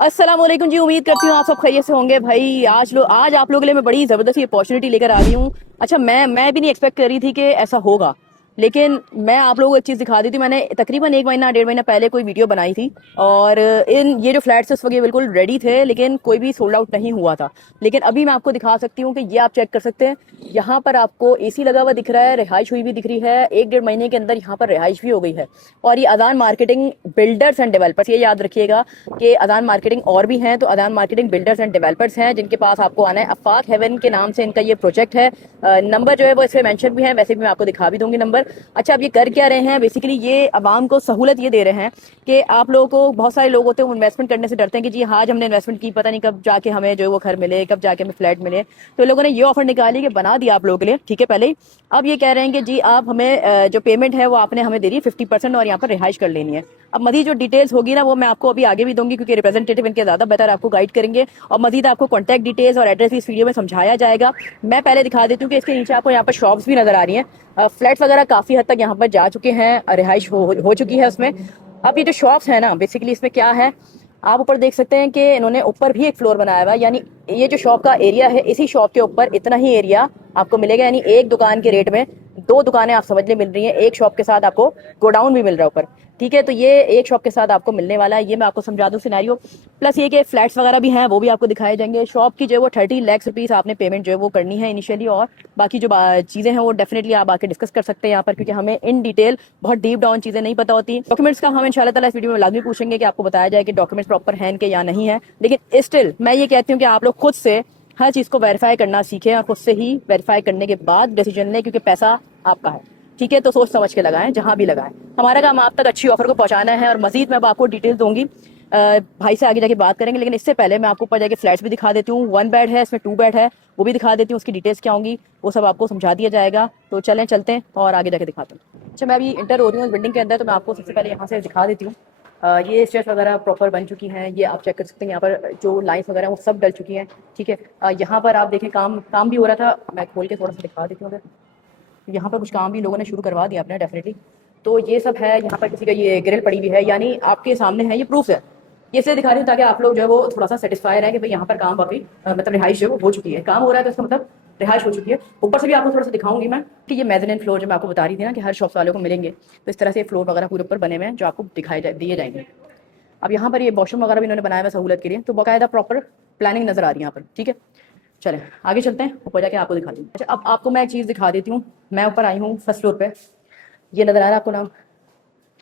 अस्सलाम वालेकुम जी। उम्मीद करती हूँ आप सब खैरियत से होंगे भाई। आज आप लोगों के लिए मैं बड़ी ज़बरदस्त अपॉर्चुनिटी लेकर आ रही हूँ। अच्छा, मैं भी नहीं एक्सपेक्ट कर रही थी कि ऐसा होगा, लेकिन मैं आप लोगों को एक चीज़ दिखा दी थी। मैंने तकरीबन एक महीना 1.5 महीना पहले कोई वीडियो बनाई थी, और इन ये जो फ्लैट्स उस वक्त ये बिल्कुल रेडी थे, लेकिन कोई भी सोल्ड आउट नहीं हुआ था। लेकिन अभी मैं आपको दिखा सकती हूँ कि ये आप चेक कर सकते हैं। यहाँ पर आपको एसी लगा हुआ दिख रहा है, रिहाइश हुई भी दिख रही है। 1-1.5 महीने के अंदर यहाँ पर रिहाइश भी हो गई है। और ये अजान मार्केटिंग बिल्डर्स एंड डेवलपर्स, ये याद रखिएगा कि अजान मार्केटिंग और भी हैं, तो अजान मार्केटिंग बिल्डर्स एंड डेवलपर्स हैं जिनके पास आपको आना है। अफाक हेवन के नाम से इनका ये प्रोजेक्ट है। नंबर जो है वो इसमें मेंशन भी है, वैसे भी मैं आपको दिखा भी दूंगी नंबर। अच्छा, अब ये कर क्या रहे हैं? बेसिकली ये अवाम को सहूलत ये दे रहे हैं कि आप लोगों को, बहुत सारे लोग होते हैं इन्वेस्टमेंट करने से डरते हैं कि जी आज हमने इन्वेस्टमेंट की, पता नहीं कब जाके हमें जो है वो घर मिले, कब जाके हमें फ्लैट मिले। तो लोगों ने ये ऑफर निकाली कि बना दिया आप लोगों के लिए, ठीक है, पहले ही। अब ये कह रहे हैं कि जी आप हमें जो पेमेंट है वो आपने हमें दे दी है 50%, और यहाँ पर रिहाइश कर लेनी है। अब मजीद जो डिटेल्स होगी ना वो मैं आपको अभी आगे भी दूंगी, क्योंकि रिप्रेजेंटेटिव इनके ज़्यादा बेहतर आपको गाइड करेंगे, और मजीद आपको कॉन्टैक्ट डिटेल्स और एड्रेस इस वीडियो में समझाया जाएगा। मैं पहले दिखा देती हूँ कि इसके नीचे आपको यहाँ पर शॉप्स भी नजर आ रही हैं। फ्लैट्स वगैरह काफ़ी हद तक यहाँ पर जा चुके हैं, रिहाइश हो चुकी है उसमें। अब ये जो शॉप्स है ना, बेसिकली इसमें क्या है, आप ऊपर देख सकते हैं कि इन्होंने ऊपर भी एक फ्लोर बनाया हुआ है। यानी ये जो शॉप का एरिया है, इसी शॉप के ऊपर इतना ही एरिया आपको मिलेगा। यानी एक दुकान के रेट में दो दुकानें आप समझ ले मिल रही हैं। एक शॉप के साथ आपको गोडाउन भी मिल रहा है ऊपर, ठीक है। तो ये एक शॉप के साथ आपको मिलने वाला है। ये मैं आपको समझा दूं सिनेरियो। प्लस ये कि फ्लैट्स वगैरह भी हैं, वो भी आपको दिखाए जाएंगे। शॉप की जो है वो 30 लाख रुपीस आपने पेमेंट जो है वो करनी है इनिशियली, और बाकी जो चीज़ें हैं वो डेफिनेटली आप आके डिस्कस कर सकते हैं यहाँ पर, क्योंकि हमें इन डिटेल बहुत डीप डाउन चीज़ें नहीं पता होती। डॉक्यूमेंट्स का हम इंशाल्लाह ताला इस वीडियो में लाजमी पूछेंगे कि आपको बताया जाए कि डॉक्यूमेंट्स प्रॉपर हैं कि या नहीं है। लेकिन स्टिल मैं ये कहती हूँ कि आप लोग खुद से हर चीज़ को वेरीफाई करना सीखें, और खुद से ही वेरीफाई करने के बाद डिसीजन लें, क्योंकि पैसा आपका है, ठीक है। तो सोच समझ के लगाएं, जहां भी लगाएं। हमारा काम आप तक अच्छी ऑफर को पहुंचाना है, और मजीद मैं अब आपको डिटेल दूंगी। भाई से आगे जाके बात करेंगे, लेकिन इससे पहले मैं आपको ऊपर जाके फ्लैट्स भी दिखा देती हूँ। 1 बेड है, इसमें 2 बेड है, वो भी दिखा देती हूँ। उसकी डिटेल्स क्या होंगी वो सब आपको समझा दिया जाएगा। तो चलते हैं और आगे जाके दिखाते हैं। अच्छा, मैं अभी इंटर हो रही हूँ इस बिल्डिंग के अंदर, तो मैं आपको सबसे पहले यहाँ से दिखा देती हूँ। ये स्टेयर्स वगैरह प्रॉपर बन चुकी हैं, ये आप चेक कर सकते हैं। यहाँ पर जो लाइन्स वगैरह वो सब डल चुकी हैं, ठीक है। यहाँ पर आप देखें काम भी हो रहा था। मैं खोल के थोड़ा सा दिखा देती हूँ। यहाँ पर कुछ काम भी लोगों ने शुरू करवा दिया अपने, डेफिनेटली। तो ये सब है, यहाँ पर किसी का ये ग्रिल पड़ी हुई है, यानी आपके सामने है, ये प्रूफ है। ये इसलिए दिखा रही हूँ ताकि आप लोग जो है वो थोड़ा सा सेटिस्फाई रहे कि भाई यहाँ पर काम वाकई मतलब रिहाइश जो है वो हो चुकी है। काम हो रहा है तो इसका मतलब रिहाइश हो चुकी है। ऊपर से भी आपको थोड़ा सा दिखाऊंगी मैं कि ये मेज़ानिन फ्लोर जो मैं आपको बता रही थी ना कि हर शॉप्स वालों को मिलेंगे, तो इस तरह से फ्लोर वगैरह पूरे ऊपर बने हुए हैं जो आपको दिए जाएंगे। अब यहाँ पर ये वॉशरूम वगैरह भी इन्होंने बनाया हुआ सहूलत के लिए, तो बाकायदा प्रॉपर प्लानिंग नजर आ रही है यहाँ पर, ठीक है। चलें आगे चलते हैं, ऊपर जाके आपको दिखाती हूँ। अच्छा, अब आपको मैं एक चीज़ दिखा देती हूँ। मैं ऊपर आई हूँ फर्स्ट फ्लोर पे, ये नज़र आ रहा है आपको नाम,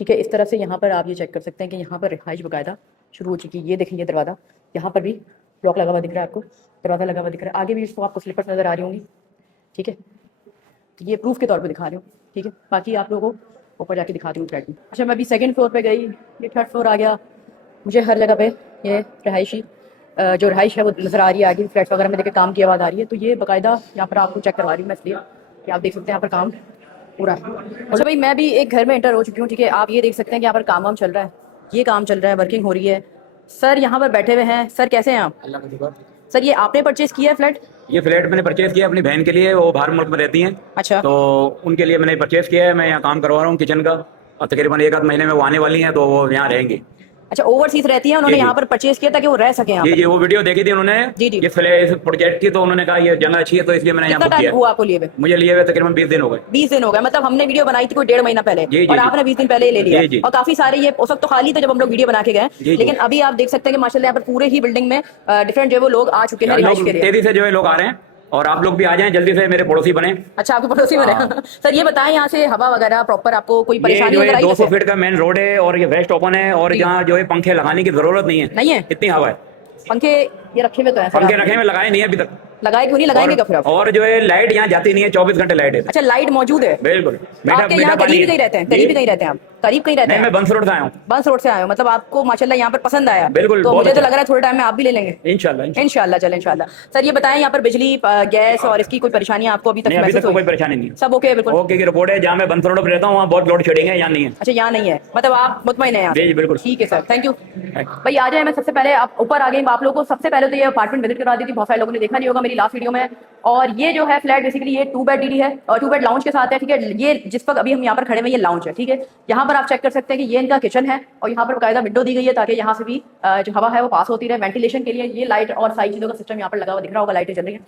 ठीक है। इस तरह से यहाँ पर आप ये चेक कर सकते हैं कि यहाँ पर रिहाइश बाकायदा शुरू हो चुकी है। ये देखें, ये दरवाज़ा, यहाँ पर भी लॉक लगा हुआ दिख रहा है आपको, दरवाज़ा लगा हुआ दिख रहा है। आगे भी इसको आपको स्लीपर्स नज़र आ रही होंगी, ठीक है। तो ये प्रूफ के तौर पर दिखा रही हूँ, ठीक है। बाकी आप लोगों को ऊपर जाके दिखाती हूँ फ्लैट में। अच्छा, मैं अभी सेकेंड फ्लोर पर गई, ये थर्ड फ्लोर आ गया। मुझे हर जगह पे ये रहायशी जो रहाइश है वो नज़र आ रही है। आगे फ्लैट्स वगैरह में देखे काम की आवाज़ आ रही है, तो ये बाकायदा यहाँ पर आपको चेक करवा रही हूँ मैं, इसलिए कि आप देख सकते हैं यहाँ पर काम पूरा है। अच्छा भाई, मैं भी एक घर में एंटर हो चुकी हूँ, ठीक है। आप ये देख सकते हैं कि यहाँ पर काम चल रहा है, ये काम चल रहा है, वर्किंग हो रही है। सर यहाँ पर बैठे हुए हैं। सर कैसे हैं आप? अल्लाह का शुक्र। सर ये आपने परचेज किया है फ्लैट? ये फ्लैट मैंने परचेज किया अपनी बहन के लिए, वो बाहर मुल्क में रहती हैं, अच्छा तो उनके लिए मैंने परचेज किया है। मैं यहाँ काम करवा रहा हूँ किचन का, और तकरीबन 1 आध महीने में वो आने वाली हैं, तो वो यहाँ रहेंगी। अच्छा, ओवरसीज रहती हैं, जी उन्होंने जी यहाँ पर परचेज किया ताकि वो रह सके यहाँ जी पर? जी, वो वीडियो देखी थी उन्होंने, जी जी। ये फ्लैट प्रोजेक्ट की, तो उन्होंने कहा ये जगह अच्छी है, तो इसलिए मैंने यहाँ कितना बुक टाइम किया। हुआ आपको लिए हुए? मुझे लिए हुए तकरीबन 20 दिन हो गए। 20 दिन हो गए, मतलब हमने वीडियो बनाई थी कोई 1.5 महीना पहले, जी जी और जी आपने 20 दिन पहले ही ले लिया। जी जी और काफी सारे ये उस वक्त तो खाली थे जब हम लोग वीडियो बना के गए, जी जी। लेकिन अभी आप देख सकते हैं कि माशाल्लाह यहाँ पर पूरे ही बिल्डिंग में डिफरेंट जो है वो लोग आ चुके हैं रिहाइश लोग के लिए। तेजी से जो है लोग आ रहे हैं, और आप लोग भी आ जाएं जल्दी से, मेरे पड़ोसी बने। अच्छा, आपके पड़ोसी बने? हाँ। सर ये बताएं, यहाँ से हवा वगैरह प्रॉपर आपको कोई ये परेशानी जो नजर है आई 200 वैसे? फीट का मेन रोड है, और ये वेस्ट ओपन है, और जी। जहाँ जो है पंखे लगाने की जरूरत नहीं है, नहीं है इतनी हवा है। पंखे? ये रखे हुए तो हैं सर पंखे आपने? रखे में लगाए नहीं है अभी तक। लगाए क्यों नहीं? लगाएंगे कब फिर आप? और जो है लाइट यहाँ जाती नहीं है, 24 घंटे लाइट है। अच्छा, लाइट मौजूद है? बिल्कुल। मीठा आपके मीठा यहाँ पानी करीब ही है। कहीं रहते हैं? जी। करीब ही कहीं रहते हैं आप? करीब कहीं रहते नहीं, हैं? मैं बंस रोड से आया हूँ। बंस रोड से आए हो, मतलब आपको माशाल्लाह यहाँ पर पसंद आया? बिल्कुल, तो बहुत मुझे तो अच्छा। लग रहा है थोड़े टाइम में आप भी ले लेंगे इंशाल्लाह। इंशाल्लाह। चले इंशाल्लाह। सर ये बताएं, यहाँ पर बिजली गैस और इसकी कोई परेशानी आपको अभी तक नहीं, अभी महसूस तक तो कोई हुई? परेशानी नहीं है। सब ओके है बिल्कुल? ओके की रिपोर्ट है। जहाँ मैं बंस रोड पर रहता हूँ वहाँ बहुत लोड शेडिंग है, यहाँ नहीं है। अच्छा, यहाँ नहीं है, मतलब आप मुतमईन हैं यहाँ जी से? जी बिल्कुल। ठीक है सर, थैंक यू भाई। आ जाए, मैं सबसे पहले आप ऊपर आ गई, आप लोगों को सबसे पहले तो ये अपार्टमेंट विजिट करा दी थी, बहुत सारे लोगों ने देखा नहीं होगा मेरी लास्ट वीडियो में। और ये जो है फ्लैट बेसिकली ये 2 बेड डीडी है, और 2 बेड लाउंज के साथ है, ठीक है। ये जिस वक्त अभी हम यहाँ पर खड़े हुए ये लाउंज है, ठीक है। यहाँ पर आप चेक कर सकते हैं कि ये इनका किचन है और यहाँ पर बाकायदा विंडो दी गई है ताकि यहाँ से भी जो हवा है वो पास होती रहे वेंटिलेशन के लिए। ये लाइट और सारी चीज़ों का सिस्टम यहाँ पर लगा हुआ दिख रहा होगा, लाइटें चल रही हैं।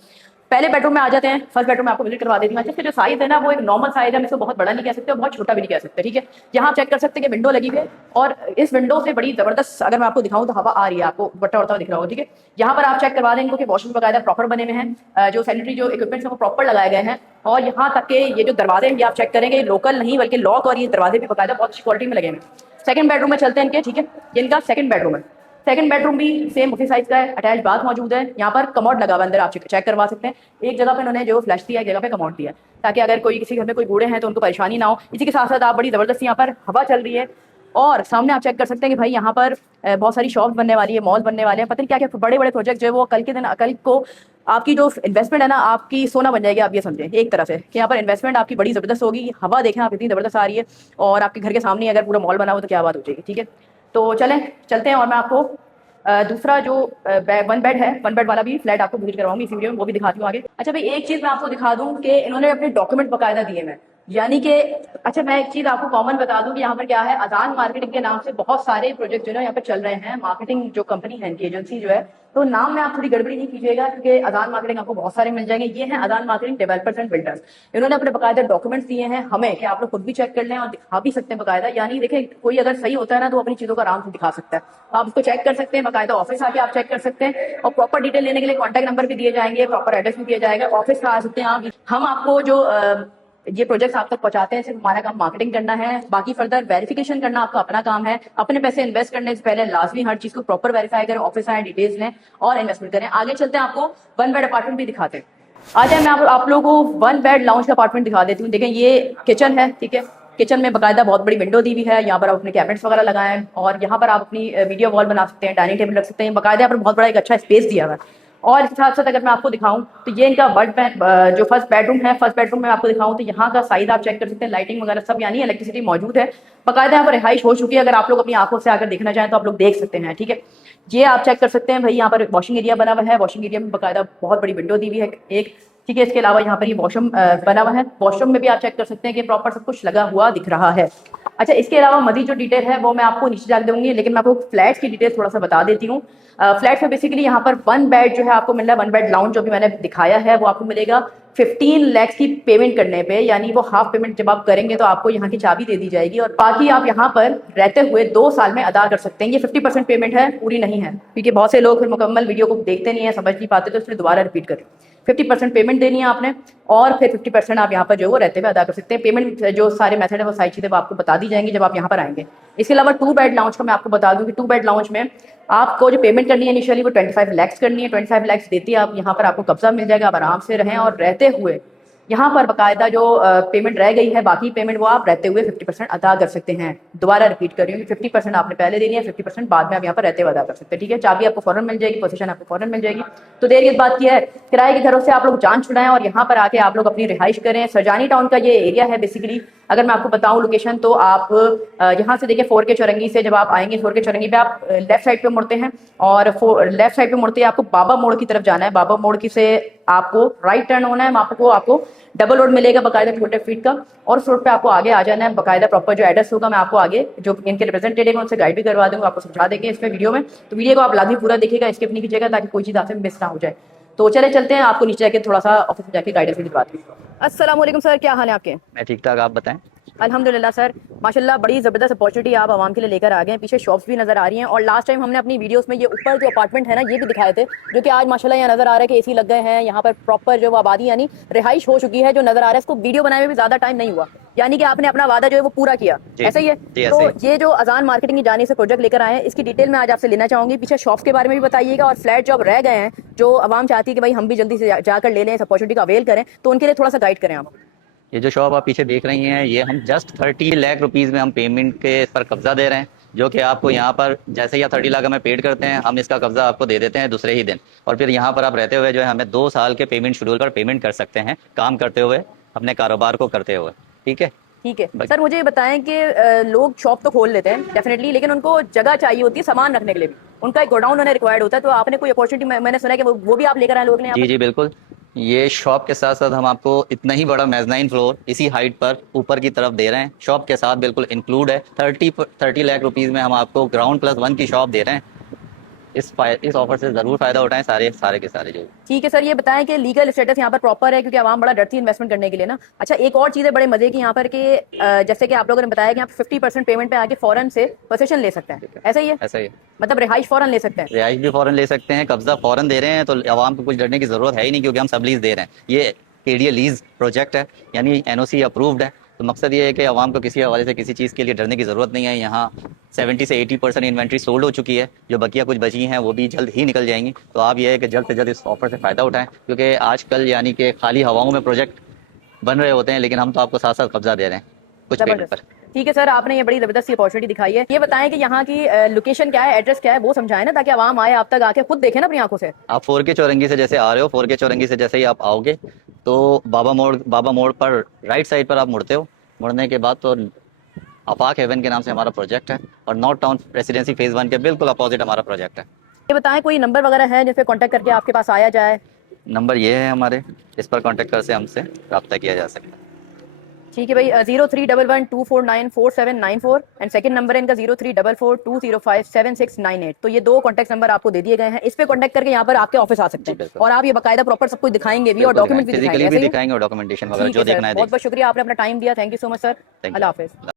पहले बेडरूम में आ जाते हैं। फर्स्ट बेडरूम में आपको विजिट करवा देती हूँ। अच्छा, इसका जो साइज है ना वो एक नॉर्मल साइज है, हम इसको बहुत बड़ा नहीं कह सकते और बहुत छोटा भी नहीं कह सकते, ठीक है। यहाँ आप चेक कर सकते हैं कि विंडो लगी हुई है और इस विंडो से बड़ी जबरदस्त अगर मैं आपको दिखाऊं तो हवा आ रही है, आपको बट्टा वट्टा दिख रहा होगा, ठीक है। यहाँ पर आप चेक करवा दें इनको कि वॉशरूम बकायदा प्रॉपर बने हुए हैं, जो सैनिटरी जो इक्विपमेंट्स हैं वो प्रॉपर लगाए गए हैं। और यहाँ तक के ये जो दरवाजे हैं ये आप चेक करेंगे लोकल नहीं बल्कि लॉक और ये दरवाजे भी बकायदा बहुत अच्छी क्वालिटी में लगे हैं। सेकंड बेडरूम में चलते हैं इनके, ठीक है। ये इनका सेकंड बेडरूम है। सेकंड बेडरूम भी सेम उसी साइज का है, अटैच बाथ मौजूद है। यहाँ पर कमोड लगा हुआ अंदर, आप चेक करवा सकते हैं। एक जगह पे इन्होंने जो फ्लैश दिया, एक जगह पे कमोड दिया ताकि अगर कोई किसी घर में कोई बूढ़े हैं तो उनको परेशानी ना हो। इसी के साथ साथ आप बड़ी जबरदस्त यहाँ पर हवा चल रही है और सामने आप चेक कर सकते हैं कि भाई यहाँ पर बहुत सारी शॉप्स बनने वाली है, मॉल बनने वाले हैं, पता नहीं क्या क्या बड़े बड़े प्रोजेक्ट जो है वो कल के दिन कल को आपकी जो इन्वेस्टमेंट है ना आपकी सोना बन जाएगी। आप ये समझें एक तरह से कि यहाँ पर इन्वेस्टमेंट आपकी बड़ी जबरदस्त होगी। हवा देखें आप इतनी जबरदस्त आ रही है और आपके घर के सामने अगर पूरा मॉल बना हो तो क्या बात हो जाएगी, ठीक है। तो चलते हैं और मैं आपको दूसरा जो वन बेड है, वन बेड वाला भी फ्लैट आपको विजिट करवाऊंगी इसी वीडियो में, वो भी दिखाती हूँ आगे। अच्छा भाई, एक चीज मैं आपको दिखा दूं कि इन्होंने अपने डॉक्यूमेंट बकायदा दिए हैं, यानी कि अच्छा मैं एक चीज आपको कॉमन बता दूं कि यहाँ पर क्या है, अजान मार्केटिंग के नाम से बहुत सारे प्रोजेक्ट जो है यहाँ पर चल रहे हैं। मार्केटिंग जो कंपनी है इनकी एजेंसी जो है, तो नाम में आप थोड़ी गड़बड़ी नहीं कीजिएगा क्योंकि अजान मार्केटिंग आपको बहुत सारे मिल जाएंगे। ये हैं अजान मार्केटिंग डेवलपर्स एंड बिल्डर्स। इन्होंने अपने बकायदा डॉक्यूमेंट्स दिए हैं हमें कि आप लोग खुद भी चेक कर लें और दिखा भी सकते हैं बकायदा। यानी देखिए कोई अगर सही होता है ना तो अपनी चीजों का आराम से दिखा सकता है। आप उसको चेक कर सकते हैं, बकायदा ऑफिस आके आप चेक कर सकते हैं और प्रॉपर डिटेल लेने के लिए कॉन्टैक्ट नंबर भी दिए जाएंगे, प्रॉपर एड्रेस भी दिया जाएगा, ऑफिस का आ सकते हैं आप। हम आपको जो ये प्रोजेक्ट्स आप तक पहुंचाते हैं, सिर्फ हमारा काम मार्केटिंग करना है, बाकी फर्दर वेरिफिकेशन करना आपका अपना काम है। अपने पैसे इन्वेस्ट करने से पहले लाजमी हर चीज को प्रॉपर वेरीफाई करें, ऑफिस आए, डिटेल्स लें और इन्वेस्टमेंट करें। आगे चलते हैं, आपको वन बेड अपार्टमेंट भी दिखाते हैं। आज मैं आप लोगों को वन बेड लाउंज का अपार्टमेंट दिखा देती हूँ। देखें ये किचन है, ठीक है। किचन में बकायदा बहुत बड़ी विंडो दी हुई है, यहाँ पर आप अपने कैबिनेट्स वगैरह लगाएं और यहाँ पर आप अपनी वीडियो वॉल बना सकते हैं, डाइनिंग टेबल रख सकते हैं। बकायदा यहाँ पर बहुत बड़ा एक अच्छा स्पेस दिया हुआ है। और इसके साथ साथ अगर मैं आपको दिखाऊं तो ये इनका जो फर्स्ट बेडरूम है, फर्स्ट बेडरूम में आपको दिखाऊं तो यहाँ का साइज आप चेक कर सकते हैं, लाइटिंग वगैरह सब यानी इलेक्ट्रिसिटी मौजूद है। बकायदा यहाँ पर रिहाइश हो चुकी है, अगर आप लोग अपनी आंखों से आकर देखना चाहें तो आप लोग देख सकते हैं, ठीक है। ये आप चेक कर सकते हैं भाई, यहाँ पर वॉशिंग एरिया बना हुआ है, वॉशिंग एरिया में बकायदा बहुत बड़ी विंडो दी हुई है एक, ठीक है। इसके अलावा यहाँ पर ये वॉशरूम बना हुआ है, वॉशरूम में भी आप चेक कर सकते हैं कि प्रॉपर सब कुछ लगा हुआ दिख रहा है। अच्छा, इसके अलावा मजीद जो डिटेल है वो मैं आपको नीचे जाकर दूंगी, लेकिन मैं आपको फ्लैट्स की डिटेल थोड़ा सा बता देती हूँ। फ्लैट्स में बेसिकली यहाँ पर वन बेड जो है आपको मिल रहा है, वन बेड लाउंज जो भी मैंने दिखाया है वो आपको मिलेगा 15 लाख की पेमेंट करने पे, यानी वो हाफ पेमेंट जब आप करेंगे तो आपको यहाँ की चाबी दे दी जाएगी और बाकी आप यहाँ पर रहते हुए 2 साल में अदा कर सकते हैं। ये 50% पेमेंट है, पूरी नहीं है, क्योंकि बहुत से लोग फिर मुकम्मल वीडियो को देखते नहीं है, समझ नहीं पाते, तो इसलिए दोबारा रिपीट करें। 50% पेमेंट देनी है आपने और फिर 50% आप यहाँ पर जो वो रहते हुए अदा कर सकते हैं। पेमेंट जो सारे मेथड है वो सारी चीज़ें वो आपको बता दी जाएंगी जब आप यहाँ पर आएंगे। इसके अलावा 2 बेड लाउंज का मैं आपको बता दूँ कि 2 बेड लाउंज में आपको जो पेमेंट करनी है इनिशियली वो 25 लाख करनी है। 25 लाख देती है आप यहाँ पर आपको कब्जा मिल जाएगा, आप आराम से रहें और रहते हुए यहाँ पर बकायदा जो पेमेंट रह गई है, बाकी पेमेंट वो आप रहते हुए 50% अदा कर सकते हैं। दोबारा रिपीट कर रही हूँ, 50% आपने पहले देनी है, 50% बाद में आप यहाँ पर रहते हुए अदा कर सकते हैं, ठीक है। चाबी आपको फौरन मिल जाएगी, पोजीशन आपको फौरन मिल जाएगी। तो देर की बात की है, किराए के घरों से आप लोग जान छुड़ाएं और यहाँ पर आके आप लोग अपनी रिहाइश करें। सरजानी टाउन का ये एरिया है बेसिकली। अगर मैं आपको बताऊं लोकेशन तो आप यहाँ से देखिए 4K चौरंगी से जब आप आएंगे, 4K चौरंगी पे आप लेफ्ट साइड पे मुड़ते हैं और लेफ्ट साइड पे मुड़ते हैं आपको बाबा मोड़ की तरफ जाना है। बाबा मोड़ की से आपको राइट टर्न होना है, आपको डबल रोड मिलेगा बकायदा 200 फीट का और उस रोड पे आपको आगे आ जाना है। बकायदा प्रॉपर जो एड्रेस होगा मैं आपको आगे जो इनके रिप्रेजेंटेटिव है उनसे गाइड भी करवा दूंगा, आपको समझा देंगे इसमें वीडियो में। तो वीडियो को आप लाजमी पूरा देखिएगा, स्किप नहीं कीजिएगा ताकि कोई चीज़ आपसे मिस ना हो जाए। तो चलते हैं, आपको नीचे जाके थोड़ा सा ऑफिस में जाके गाइडेंस भी दिलवाती हूँ। अस्सलाम वालेकुम सर, क्या हाल है आपके? मैं ठीक ठाक, आप बताएं। अल्हम्दुलिल्लाह सर, माशाल्लाह बड़ी ज़बरदस्त अपॉर्चुनिटी आप आवाम के लिए लेकर आ गए हैं। पीछे शॉप्स भी नज़र आ रही हैं और लास्ट टाइम हमने अपनी वीडियोस में ये ऊपर जो अपार्टमेंट है ना ये भी दिखाए थे, जो कि आज माशाल्लाह यहाँ नज़र आ रहा है कि एसी लग गए हैं, यहाँ पर प्रॉपर जो आबादी यानी रिहाइश हो चुकी है जो नज़र आ रहा है। इसको वीडियो बनाने में भी ज़्यादा टाइम नहीं हुआ, यानी कि आपने अपना वादा जो है वो पूरा किया, ऐसा ही है। तो ये जो अजान मार्केटिंग की जाने से प्रोजेक्ट लेकर आए हैं इसकी डिटेल मैं आज आपसे लेना चाहूँगी। पीछे शॉप्स के बारे में भी बताइएगा और फ्लैट जो अब रह गए हैं जो आवाम चाहती है कि भाई हम भी जल्दी से जाकर ले लें, इस अपॉर्चुनिटी का अवेल करें, तो उनके लिए थोड़ा सा गाइड करें आप। ये जो शॉप आप पीछे देख रही हैं ये हम जस्ट 30 लाख रुपीज़ में हम पेमेंट के इस पर कब्जा दे रहे हैं, जो कि आपको यहाँ पर जैसे ही आप 30 लाख हमें पेड करते हैं हम इसका कब्जा आपको दे देते हैं दूसरे ही दिन, और फिर यहाँ पर आप रहते हुए जो है हमें 2 साल के पेमेंट शेड्यूल पर पेमेंट कर सकते हैं, काम करते हुए अपने कारोबार को करते हुए, ठीक है। ठीक है सर, मुझे बताएं कि लोग शॉप तो खोल लेते हैं डेफिनेटली, लेकिन उनको जगह चाहिए होती है सामान रखने के लिए भी, उनका एक गोडाउन उन्हें रिक्वायर्ड होता है। तो आपने कोई अपॉर्चुनिटी मैंने सुना है कि वो भी आप लेकर आए लोग ने? जी बिल्कुल, ये शॉप के साथ साथ हम आपको इतना ही बड़ा मेजनाइन फ्लोर इसी हाइट पर ऊपर की तरफ दे रहे हैं, शॉप के साथ बिल्कुल इंक्लूड है। 30 लाख रुपीस में हम आपको ग्राउंड प्लस 1 की शॉप दे रहे हैं। इस ऑफर से जरूर फायदा उठाएं सारे के सारे जो। ठीक है सर, ये बताएं कि लीगल स्टेटस यहाँ पर प्रॉपर है, क्योंकि आवाम बड़ा डरती है इन्वेस्टमेंट करने के लिए ना। अच्छा, एक और चीज़ है बड़े मजे की यहाँ पर कि जैसे कि आप लोगों ने बताया कि आप 50% पेमेंट पे आके फौरन से पोजीशन ले सकते हैं, ऐसा ही है? ऐसा ही है। मतलब रिहाइश फौरन ले सकते हैं? रिहाइश भी फौरन ले सकते हैं, कब्जा फौरन दे रहे हैं, तो आवाम को कुछ डरने की जरूरत है ही नहीं, क्योंकि हम सब लीज दे रहे हैं। ये केडीए लीज प्रोजेक्ट है, यानी एनओसी अप्रूव्ड है। तो मकसद ये है कि आवाम को किसी हवाले से किसी चीज़ के लिए डरने की ज़रूरत नहीं है। यहाँ 70 से 80% इन्वेंट्री सोल्ड हो चुकी है, जो बकिया कुछ बची हैं वो भी जल्द ही निकल जाएंगी। तो आप ये है कि जल्द से जल्द इस ऑफर से फ़ायदा उठाएं, क्योंकि आजकल यानी कि खाली हवाओं में प्रोजेक्ट बन रहे होते हैं, लेकिन हम तो आपको साथ साथ कब्जा दे रहे हैं कुछ पेमेंट पर। ठीक है सर, आपने ये बड़ी जबरदस्त अपॉर्चुनिटी दिखाई है। ये बताएं कि यहाँ की लोकेशन क्या है, एड्रेस क्या है, वो समझाएं ना, ताकि आवाम आए आप तक, आके खुद देखें ना अपनी आंखों से। आप 4K चौरंगी से जैसे आ रहे हो, 4K चौरंगी से जैसे ही आप आओगे तो बाबा मोड़ पर राइट साइड पर आप मुड़ते हो। मुड़ने के बाद तो अफाक हेवन के नाम से हमारा प्रोजेक्ट है, और नॉर्थ टाउन रेसिडेंसी फेज 1 के बिल्कुल अपोजिट हमारा प्रोजेक्ट है। ये बताएं कोई नंबर वगैरह है जिस पे कांटेक्ट करके आपके पास आया जाए? नंबर ये है हमारे, इस पर कांटेक्ट कर से हमसे रब्ता किया जा सकता है। ठीक है भाई, 0311249479 एंड सेकंड नंबर है इनका 0344205769 तो ये दो कॉन्टैक्ट नंबर आपको दे दिए गए हैं। इस पे कांटेक्ट करके यहाँ पर आपके ऑफिस आ सकते हैं, और आप ये बकायदा प्रॉपर सब कुछ दिखाएंगे भी और डॉक्यूमेंट भी दिखाएंगे, दिखाएंगे और डॉक्यूमेंटेशन वगैरह जो देखना है। बहुत बहुत शुक्रिया, आपने अपना टाइम दिया। Thank you so much sir. Allah Hafiz.